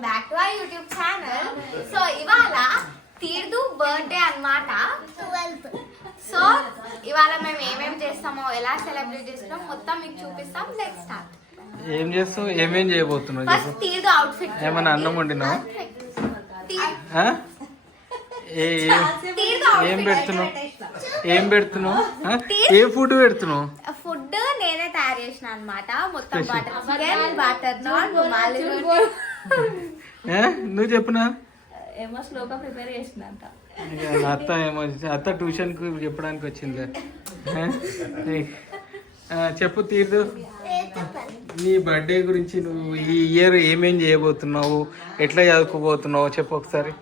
Welcome back to our YouTube channel. So ఇవాళ తీర్దు birthday అన్నమాట. So ఇవాళ మేము ఏమేం చేస్తామో, ఎలా సెలబ్రేట్ చేస్తామో మొత్తం మీకు చూపిస్తాం. Let's start. ఏం చేస్తావు, ఏమేం చేయబోతున్నావు? First తీర్దు outfit. ఏమన్నా అన్నం వండినావు? ఏం పెడుతున్నావు? ఏం పెడుతున్నావు? ఏ ఫుడ్ పెడుతున్నావు? ఫుడ్ నేనే తయారు చేసిన అన్నమాట. మొత్తం బటర్ నాన్ నువ్వు చెప్పునా? ఏమో స్లోగా ప్రిపేర్ చేసినంత. అత్త ఏమో అత్త ట్యూషన్ కు చెప్పడానికి వచ్చింది. చెప్పు తీర్దు, నీ బర్త్డే గురించి నువ్వు ఈ ఇయర్ ఏమేం చేయబోతున్నావు, ఎట్లా చదువుకోబోతున్నావు చెప్పు ఒకసారి.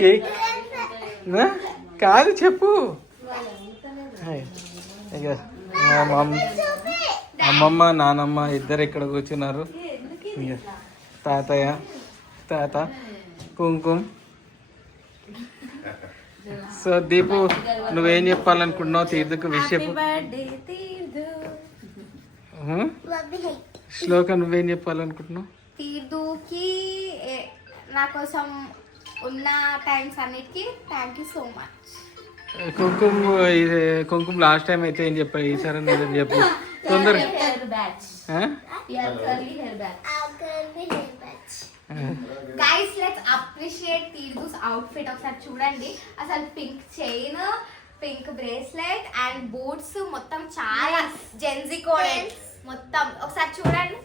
కేక్ కాదు చెప్పు. అమ్మమ్మ నానమ్మ ఇద్దరు ఇక్కడ కూర్చున్నారు. తాతయ్య తాత కుంకుమ. సో దీపు, నువ్వేం చెప్పాలనుకుంటున్నావు తీర్థకు విషయం? శ్లోక, నువ్వేం చెప్పాలనుకుంటున్నావు? తీర్థుకి నా కోసం ఉన్న టైమ్స్ అన్నిటికీ thank you so much. Kumkuma last time అయితే ఏం చెప్పావు, ఈసారి నేను చెప్పు తొందరగా. Guys let's appreciate Theerdu's outfit. ఒకసారి చూడండి, అసలు pink chain, pink bracelet and boots మొత్తం చాలా జెన్జీ కోడెడ్ మొత్తం. ఒకసారి చూడండి.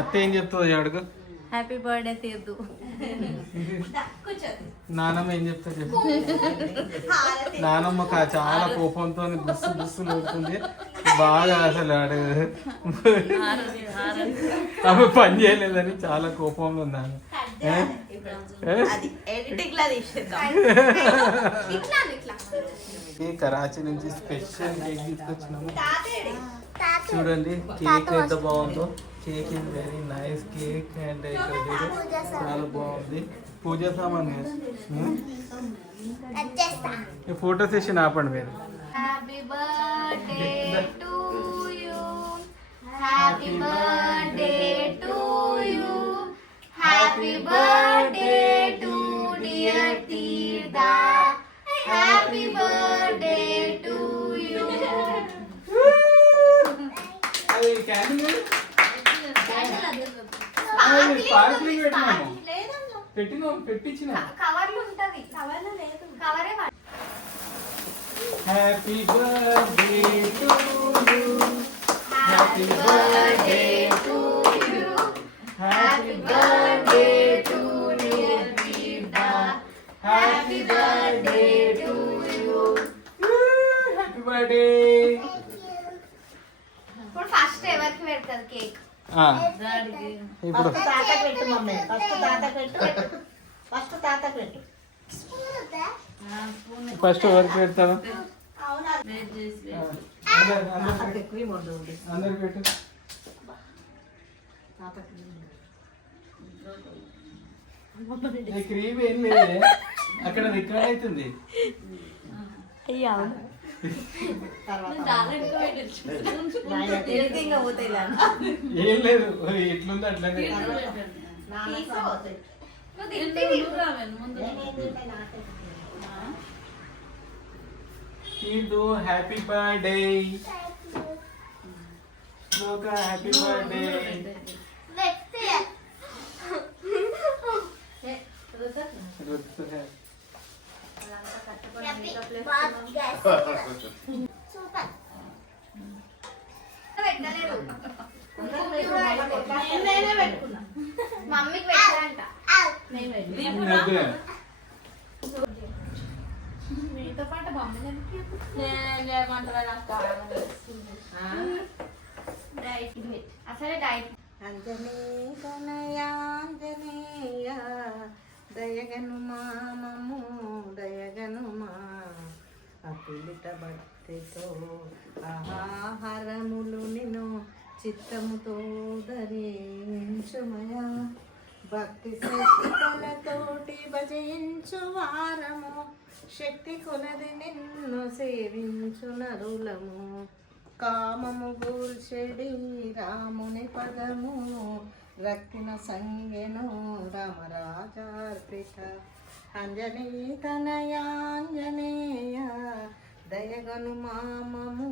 అత్త ఏం చెప్తుంది అడుగు. Happy birthday Theerdu. నానమ్మ ఏం చెప్తా చెప్పు. నానమ్మ చాలా కోపంతో బుస్సు బుస్సులు అవుతుంది బాగా. అసలు ఆమె పని చేయలేదని చాలా కోపంలో ఉన్నాను. కరాచీ నుంచి స్పెషల్ కేక్ తీసుకొచ్చినాము. చూడండి కేక్ ఎంత బాగుందో. Cake is very nice cake. And ఇక్కడ చాలా బాగుంది. పూజ సామాన్. ఫోటో సెషన్ ఆపండి మీరు. Happy birthday to you, happy birthday to you, happy birthday to dear Theertha, happy birthday to you. పెట్టించిన కవర్లు ఉంటది, కవర్లు లేదు, కవరే. Happy birthday to you, happy birthday to you, happy birthday to dear Theertha, happy birthday to you, happy birthday. ఇప్పుడు first ఎవరికి పెడతారు cake? ఇప్పుడు తాత పెట్టు మమ్మీ. ఫస్ట్ తాత పెట్టు. ఫస్ట్ తాత పెట్టు. ఫస్ట్ ఎవరికి పెడతాను? అందరు పెట్టు. క్రీమ్ ఏం లేదే అక్కడ రికార్డ్ అవుతుంది. ఏం లేదు, ఎట్లుంది అట్లనే. తీర్దు హ్యాపీ బర్త్డే. Happy birthday. మమ్మీకి పెట్టారంట. మీతో పాటు మమ్మీ అసలే డైట్. అంజనేయ దయగను మామము దయగను మా అతులిత భక్తితో ఆహారములు నిన్ను చిత్తముతో ధరించుమయా భక్తి శ్రద్ధలతోటి భజించు వారము, శక్తి కొలది నిన్ను సేవించు నరులము. కామము గూల్చెడి రాముని పదము, రక్తిన సంగెను రామరాజార్పిత. అంజనీ తనయాంజనేయ దయగను మామము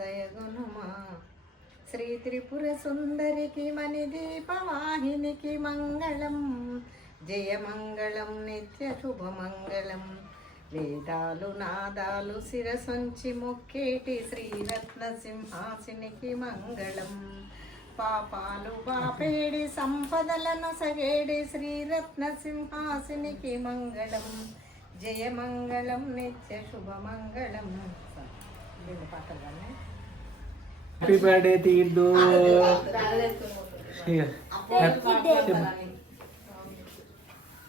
దయగనుమా. శ్రీ త్రిపుర సుందరికి మణిదీపవాహినికి మంగళం, జయమంగళం నిత్య శుభమంగళం. వేదాలు నాదాలు శిరసొంచి మొక్కేటి శ్రీరత్న సింహాసినికి మంగళం. పాపాలు బాపేడి సంపదలను సగేడి శ్రీరత్న సింహాసినికి మంగళం. జయమంగళం నిత్య శుభమంగళం. Happy birthday Theerdu.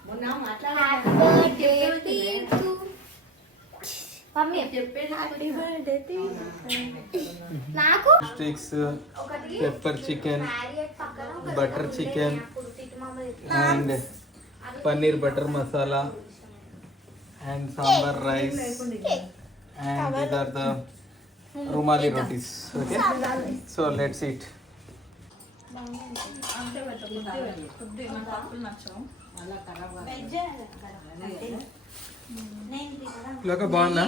మొన్న happy birthday Theerdu. Mummy happy birthday Theerdu. నాకు స్టిక్స్, ఒకటి పెప్పర్ చికెన్, మ్యారియట్ పక్కన ఒకటి బటర్ చికెన్ అప్పుడు తిట్టు మామ and paneer butter masala and sambar rice and these are the rumali rotis. Okay, so let's eat. అంతే పెట్టు, కొద్ది నాకు పప్పులు నచ్చవు. లోక బాగుందా?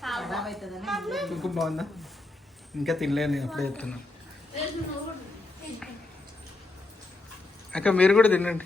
ఖరాబ్ అవుతుందని కుంకు బాగుందా? ఇంకా తినలేదు నేను అప్పుడే చెప్తున్నా. అక్క మీరు కూడా తినండి.